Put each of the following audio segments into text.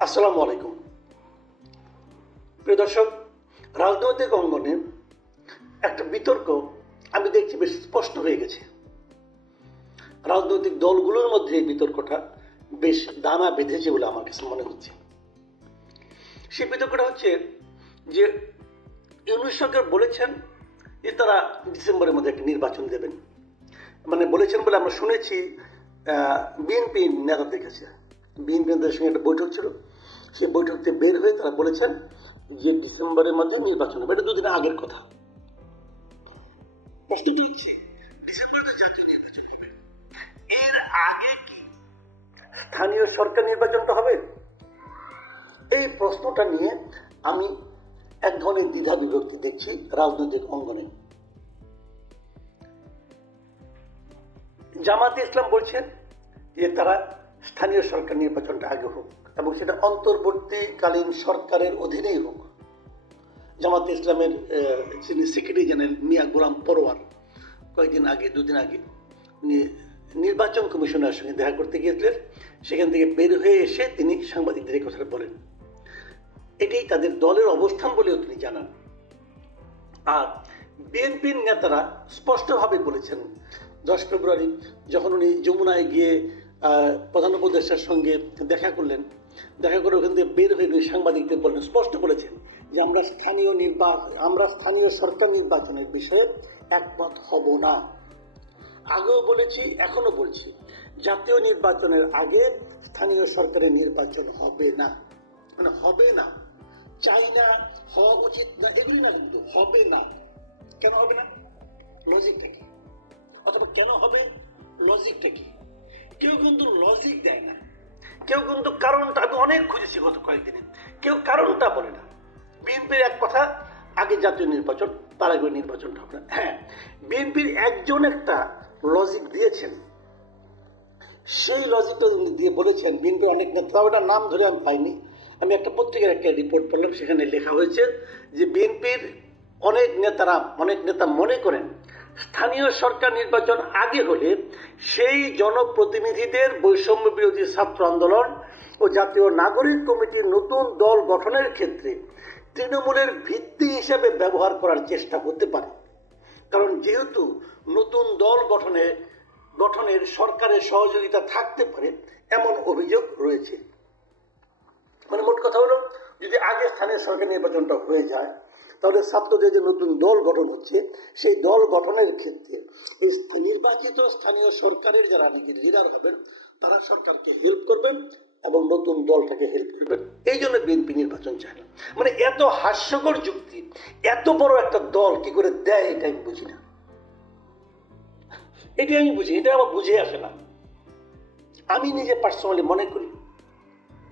আসসালামু আলাইকুম। প্রিয় দর্শক, রাজনৈতিক অঙ্গনে একটা বিতর্ক আমি দেখছি বেশ স্পষ্ট হয়ে গেছে। রাজনৈতিক দলগুলোর মধ্যে এই বিতর্কটা বেশ দানা বেঁধেছে বলে আমার কাছে মনে হচ্ছে। সেই বিতর্কটা হচ্ছে যে ইউনূস সরকার বলেছেন যে তারা ডিসেম্বরের মধ্যে একটা নির্বাচন দেবেন, মানে বলেছেন বলে আমরা শুনেছি বিএনপি নেতাদের কাছে। বিএনপি নেতাদের সঙ্গে একটা বৈঠক ছিল, সেই বৈঠক থেকে বের হয়ে তারা বলেছেন যে ডিসেম্বরের মধ্যে নির্বাচন হবে। এটা দুদিন আগের কথা। প্রশ্নটি হচ্ছে ডিসেম্বরে জাতীয় নির্বাচন হবে, এর আগে কি স্থানীয় সরকার নির্বাচনটা হবে? এই প্রশ্নটা নিয়ে আমি এক ধরনের দ্বিধা বিভক্তি দেখছি রাজনৈতিক অঙ্গনে। জামাতে ইসলাম বলছেন যে তারা স্থানীয় সরকার নির্বাচনটা আগে হোক এবং সেটা অন্তর্বর্তীকালীন সরকারের অধীনেই হোক। জামাতে ইসলামের যিনি সেক্রেটারি জেনারেল মিয়া গোলাম পরোয়ার দুদিন আগে নির্বাচন কমিশনের সঙ্গে দেখা করতে গিয়েছিলেন। সেখান থেকে বের হয়ে এসে তিনি সাংবাদিকদের এই কথাটা বলেন। এটাই তাদের দলের অবস্থান বলেও তিনি জানান। আর বিএনপির নেতারা স্পষ্টভাবে বলেছেন 10 ফেব্রুয়ারি যখন উনি যমুনায় গিয়ে প্রধান উপদেষ্টার সঙ্গে দেখা করলেন, দেখা করে ওখান থেকে বের হয়ে সাংবাদিকদের বললেন, স্পষ্ট বলেছেন যে আমরা স্থানীয় সরকার নির্বাচনের বিষয়ে একমত হব না। আগেও বলেছি, এখনো বলছি, জাতীয় নির্বাচনের আগে স্থানীয় সরকারের নির্বাচন হবে না। মানে হবে না, চাই না, হওয়া উচিত না, এগুলি না, কিন্তু হবে না। কেন হবে না? লজিকটা কি? অথবা কেন হবে, লজিকটা কি? কেউ কিন্তু লজিক দেয় না, কেউ কিন্তু কারণটা, আমি অনেক খুঁজেছি গত কয়েকদিনে, কেউ কারণটা বলে না। বিএনপির এক কথা, আগে জাতীয় নির্বাচন, তার আগে নির্বাচনটা হবে না। হ্যাঁ, বিএনপির একজন একটা লজিক দিয়েছেন, সেই লজিকটা উনি দিয়ে বলেছেন বিএনপির অনেক নেতা, ওটার নাম ধরে আমি পাইনি, আমি একটা পত্রিকার একটা রিপোর্ট পড়লাম, সেখানে লেখা হয়েছে যে বিএনপির অনেক নেতা মনে করেন স্থানীয় সরকার নির্বাচন আগে হলে সেই জনপ্রতিনিধিদের বৈষম্য বিরোধী ছাত্র আন্দোলন ও জাতীয় নাগরিক কমিটির নতুন দল গঠনের ক্ষেত্রে তৃণমূলের ভিত্তি হিসেবে ব্যবহার করার চেষ্টা হতে পারে। কারণ যেহেতু নতুন দল গঠনের সরকারের সহযোগিতা থাকতে পারে এমন অভিযোগ রয়েছে। মানে মোট কথা হলো, যদি আগে স্থানীয় সরকার নির্বাচনটা হয়ে যায় তাহলে ছাত্রদের যে নতুন দল গঠন হচ্ছে সেই দল গঠনের ক্ষেত্রে এই নির্বাচিত স্থানীয় সরকারের যারা নাকি লিডার হবেন তারা সরকারকে হেল্প করবেন এবং নতুন দলটাকে হেল্প করবেন। এই জন্য বিএনপি নির্বাচন চায় না। মানে এত হাস্যকর যুক্তি এত বড় একটা দল কি করে দেয়, এটা আমি বুঝি না। এটা আমার বুঝে আসে না। আমি নিজে পার্সোনালি মনে করি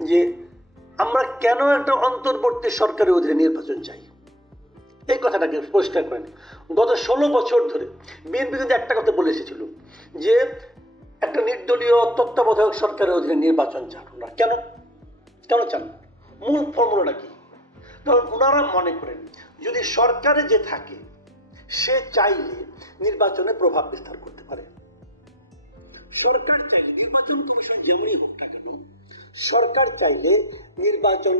যে আমরা কেন একটা অন্তর্বর্তী সরকারের অধীনে নির্বাচন চাই, এই কথাটাকে পরিষ্কার করেন। গত 16 বছর ধরে বিএনপি কিন্তু একটা কথা বলে এসেছিল যে একটা নির্দলীয় তত্ত্বাবধায়ক সরকারের অধীনে নির্বাচন চান। ওনারা কেন চান? মূল ফর্মুলাটা কি? কারণ ওনারা মনে করেন যদি সরকারে যে থাকে সে চাইলে নির্বাচনে প্রভাব বিস্তার করতে পারে। সরকার চাইলে, নির্বাচন কমিশন যেমনই হোক না কেন, সরকার চাইলে নির্বাচন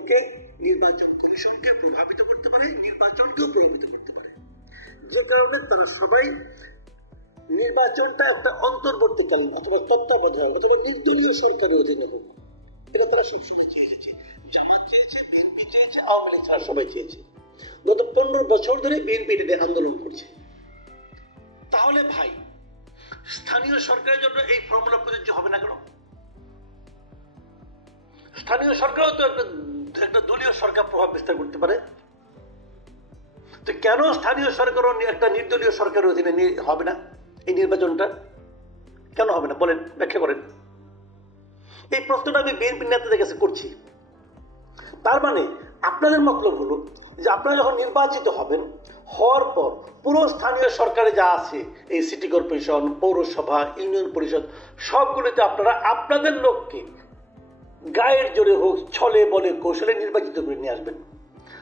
কমিশনকে প্রভাবিত করতে পারে, নির্বাচনকেও প্রভাবিত করতে পারে। যে কারণে তারা সবাই নির্বাচনটা একটা অন্তর্বর্তীকালীন অথবা তত্ত্বাবধায়ক অথবা নির্দলীয় সরকারের অধীনে হোক, এটা তারা সবসময় চেয়েছে। জামাত চেয়েছে, বিএনপি চেয়েছে, আওয়ামী লীগ ছাড়া সবাই চেয়েছে। গত 15 বছর ধরে বিএনপি এটা আন্দোলন করছে। তাহলে ভাই, স্থানীয় সরকারের জন্য এই ফর্মুলা প্রযোজ্য হবে না কেন? স্থানীয় সরকারও তো একটা দলীয় সরকার প্রভাব বিস্তার করতে পারে। তো কেন স্থানীয় সরকারও একটা নির্দলীয় সরকারের অধীনে হবে না? এই নির্বাচনটা কেন হবে না বলেন, ব্যাখ্যা করেন। এই প্রশ্নটা আমি বিএনপি নেতাদের কাছে করছি। তার মানে আপনাদের মতলব হলো যে আপনারা যখন নির্বাচিত হবেন, হওয়ার পর পুরো স্থানীয় সরকারে যা আছে, এই সিটি কর্পোরেশন, পৌরসভা, ইউনিয়ন পরিষদ, সবগুলোতে আপনারা আপনাদের লোককে গায়ের জোরে হোক, ছলে বলে কৌশলে নির্বাচিত করে নিয়ে আসবেন।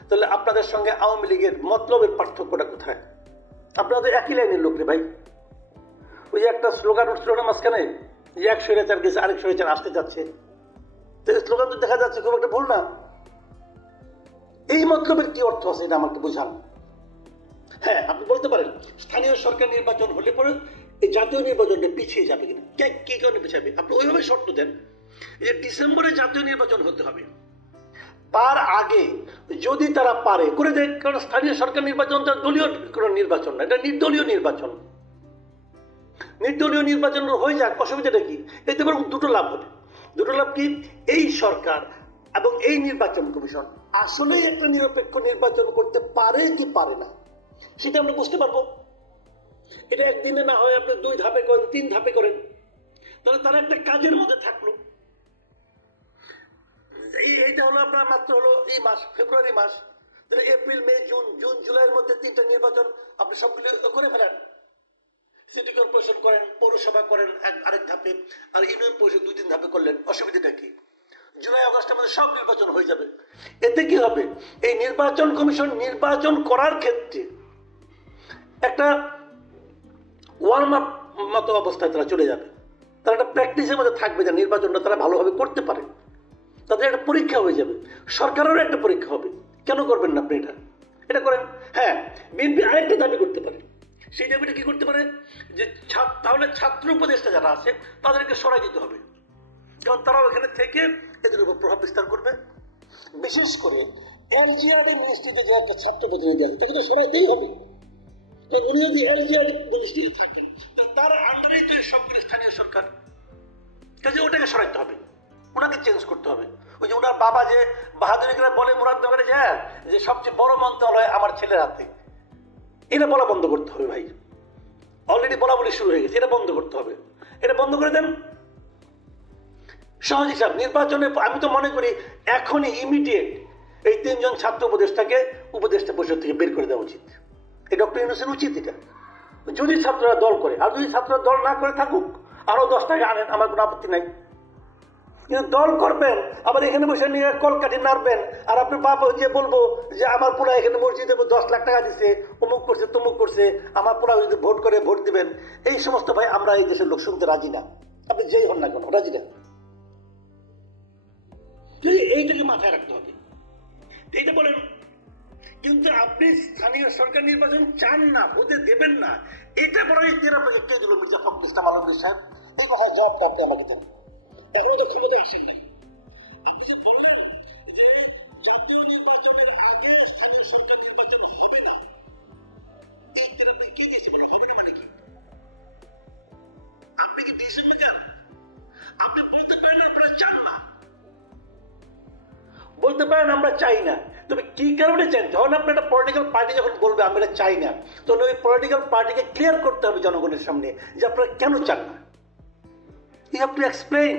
তাহলে আপনাদের সঙ্গে আওয়ামী লীগের মতলবের পার্থক্যটা কোথায়? আপনাদের একই লাইনের লোক রে ভাই। ওই যে একটা স্লোগান উঠছিল না মাঝখানে, যে এক স্বৈরাচার গেছে আরেক স্বৈরাচার আসতে যাচ্ছে, তো স্লোগান তো দেখা যাচ্ছে খুব একটা ভুল না। এই মতলবের কি অর্থ আছে এটা আমাকে বোঝান। হ্যাঁ, আপনি বলতে পারেন স্থানীয় সরকার নির্বাচন হলে পরে এই জাতীয় নির্বাচনটা পিছিয়ে যাবে কিনা, কি কারণে পিছাবে? আপনি ওইভাবে শর্ত দেন যে ডিসেম্বরে জাতীয় নির্বাচন হতে হবে, তার আগে যদি তারা পারে করে দেয়। কারণ স্থানীয় সরকার নির্বাচনটা দলীয় কোনো নির্বাচন না, এটা নির্দলীয় নির্বাচন। নির্দলীয় নির্বাচন হয়ে যাক, অসুবিধাটা কি? এতে বরং দুটো লাভ হবে। দুটো লাভ কি? এই সরকার এবং এই নির্বাচন কমিশন আসলেই একটা নিরপেক্ষ নির্বাচন করতে পারে কি পারে না সেটা আমরা বুঝতে পারবো। এটা একদিনে না হয় আপনি 2 ধাপে করেন, 3 ধাপে করেন, তাহলে তারা একটা কাজের মধ্যে থাকলো। এইটা হলো আপনার মাত্র হলো এই মাস, ফেব্রুয়ারি মাস, তাহলে এপ্রিল, মে, জুন, জুলাইয়ের মধ্যে 3টা নির্বাচন আপনি সবগুলো করে ফেলেন। সিটি কর্পোরেশন করেন, পৌরসভা করেন আরেক ধাপে, আর ইউনিয়ন পরিষদ 2-3 ধাপে করলেন, অসুবিধাটা কি? জুলাই আগস্টের মধ্যে সব নির্বাচন হয়ে যাবে। এতে কি হবে? এই নির্বাচন কমিশন নির্বাচন করার ক্ষেত্রে একটা ওয়ার্ম আপ মতো অবস্থায় তারা চলে যাবে। তারা একটা প্র্যাকটিসের মধ্যে থাকবে যে নির্বাচনটা তারা ভালোভাবে করতে পারে। তাদের একটা পরীক্ষা হয়ে যাবে, সরকারেরও একটা পরীক্ষা হবে। কেন করবেন না আপনি এটা করেন। হ্যাঁ, বিএনপি আরেকটা দাবি করতে পারে। সেই দাবিটা কি করতে পারে? যে তাহলে ছাত্র উপদেষ্টা যারা আছে তাদেরকে সরাই দিতে হবে, কারণ তারাও এখানে থেকে এদের উপর প্রভাব বিস্তার করবে। বিশেষ করে এলজিআরডি মিনিস্ট্রিতে যে একটা ছাত্র প্রতিনিধি আছে তাকে তো সরাইতেই হবে। উনি যদি এলজিআরডি মিনিস্ট্রিতে থাকেন তার আন্ডারেই তো সবগুলো স্থানীয় সরকার, কাজে ওটাকে সরাইতে হবে, ওনাকে চেঞ্জ করতে হবে। ওই যে ওনার বাবা যে বাহাদুরি করে বলে মুরাদনগরে যায় যে সবচেয়ে বড় মন্ত্রণালয় আমার ছেলের হাতে, এটা বলা বন্ধ করতে হবে ভাই। অলরেডি বলা বলি শুরু হয়ে গেছে, এটা বন্ধ করতে হবে। এটা বন্ধ করে দেন। সহজ হিসাব, নির্বাচনে আমি তো মনে করি এখনই ইমিডিয়েট এই 3 জন ছাত্র উপদেষ্টাকে উপদেষ্টা পরিষদ থেকে বের করে দেওয়া উচিত। এই ডক্টর ইউনূসের উচিত এটা, যদি ছাত্ররা দল করে। আর যদি ছাত্ররা দল না করে থাকুক, আরো 10টাকে আনেন, আমার কোনো আপত্তি নাই। কিন্তু দল করবেন আবার এখানে বসে নিয়ে কলকাঠি নাড়বেন, আর আপনার বাবা যে বলবো যে আমার পোলা এখানে মসজিদে 10 লাখ টাকা দিচ্ছে, অমুক করছে তমুক করছে, আমার পোলা যদি ভোট করে ভোট দিবেন। এই সমস্ত ভাই আমরা এই দেশের লোক শুনতে রাজি না, আপনি যেই হন না কেন রাজি না। এইটাকে মাথায় রাখতে হবে, এইটা বলেন। কিন্তু আপনি স্থানীয় সরকার নির্বাচন চান না, হতে দেবেন না, এটা বড় কে দিল মির্জা ফখরুল ইসলাম আলমগীর সাহেব? এই কথা জবাবটা আপনি আমাকে দেন। এখনো তো ক্ষমতা আসেন। আপনি যে বললেন যে জাতীয় নির্বাচনের আগে স্থানীয় সরকার নির্বাচন হবে না, এই আপনি কি দিয়েছে বলেন? হবে না মানে কি? আপনি কি দিয়েছেন না? কেন আপনি বলতে পারেন আপনারা চান না, বলতে পারেন আমরা চাই না, তবে কি কারণে চান? যখন আপনার একটা পলিটিক্যাল পার্টি যখন বলবে আমরা এটা চাই না, তখন ওই পলিটিক্যাল পার্টিকে ক্লিয়ার করতে হবে জনগণের সামনে যে আপনারা কেন চান না। You have to explain.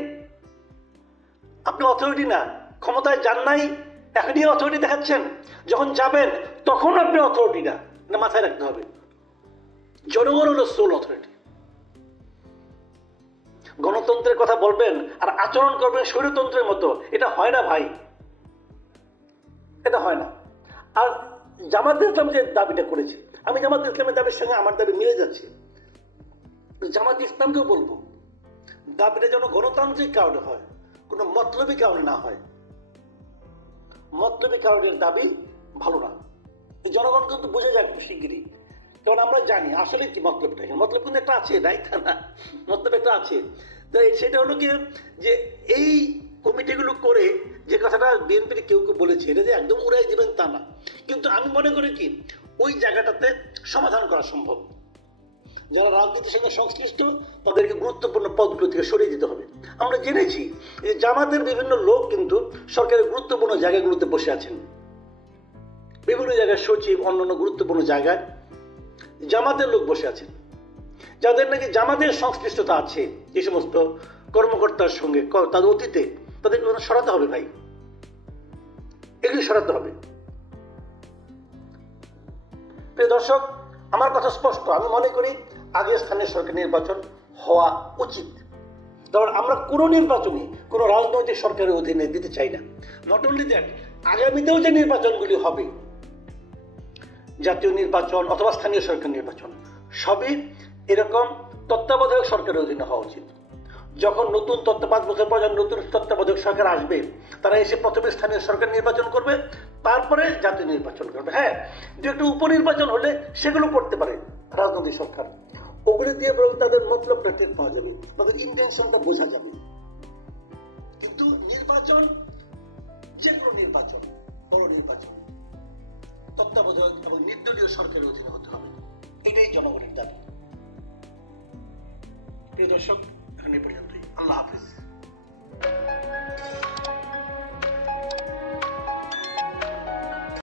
আপনি অথরিটি না, ক্ষমতায় যান নাই, এখনই অথরিটি দেখাচ্ছেন। যখন যাবেন তখন আপনি অথরিটি না, মাথায় রাখতে হবে। জনগণ হলো সোল অথরিটি। গণতন্ত্রের কথা বলবেন আর আচরণ করবেন স্বৈরতন্ত্রের মতো, এটা হয় না ভাই, এটা হয় না। আর জামাত ইসলাম যে দাবিটা করেছে, আমি জামাত ইসলামের দাবির সঙ্গে আমার দাবি মিলে যাচ্ছে। জামাত ইসলামকেও বলবো দাবিটা যেন গণতান্ত্রিক কারণে হয়, কোনো মতলবী কারণে না হয়। মতলবী কারণের দাবি ভালো না, জনগণ কিন্তু বুঝে যাক শিগগিরই, কারণ আমরা জানি আসলে কি মতলবটা। মতলব কিন্তু একটা আছে, নাই তা না, মতলব একটা আছে। তো সেটা হলো কি যে এই কমিটিগুলো করে যে কথাটা বিএনপির কেউ কেউ বলেছে, এটা যে একদম উড়াই দিবেন তা না, কিন্তু আমি মনে করি কি ওই জায়গাটাতে সমাধান করা সম্ভব। যারা রাজনীতির সঙ্গে সংশ্লিষ্ট তাদেরকে গুরুত্বপূর্ণ পদগুলো থেকে সরিয়ে দিতে হবে। আমরা জেনেছি যে জামাতের বিভিন্ন লোক কিন্তু সরকারের গুরুত্বপূর্ণ জায়গাগুলোতে বসে আছেন, বিভিন্ন জায়গায় সচিব, অন্যান্য গুরুত্বপূর্ণ জায়গায় জামাতের লোক বসে আছেন, যাদের নাকি জামাতের সংশ্লিষ্টতা আছে এই সমস্ত কর্মকর্তার সঙ্গে, তাদের অতীতে, তাদেরকে সরাতে হবে ভাই, এগুলি সরাতে হবে। প্রিয় দর্শক, আমার কথা স্পষ্ট, আমি মনে করি আগে স্থানীয় সরকার নির্বাচন হওয়া উচিত, কারণ আমরা কোনো নির্বাচনই কোনো রাজনৈতিক সরকারের অধীনে দিতে চাই না। নট অনলি দ্যাট, আগামীতেও যে নির্বাচনগুলি হবে, জাতীয় নির্বাচন অথবা স্থানীয় সরকার নির্বাচন, সবই এরকম তত্ত্বাবধায়ক সরকারের অধীনে হওয়া উচিত। যখন নতুন 5 বছর পর যখন নতুন তত্ত্বাবধায়ক সরকার আসবে, তারা এসে প্রথমে স্থানীয় সরকার নির্বাচন করবে, তারপরে জাতীয় নির্বাচন করবে। হ্যাঁ, যে একটু উপনির্বাচন হলে সেগুলো করতে পারে রাজনৈতিক সরকার, ওগুলো দিয়ে বরং তাদের মতলবটা টের পাওয়া যাবে, তাদের ইন্টেনশনটা বোঝা যাবে। কিন্তু নির্বাচন, যে কোনো নির্বাচন, বড় নির্বাচন তত্ত্বাবধায়ক এবং নির্দলীয় সরকারের অধীনে হতে হবে, এটাই জনগণের দাবি। প্রিয় দর্শক, এখন এই পর্যন্তই। আল্লাহ হাফিজ।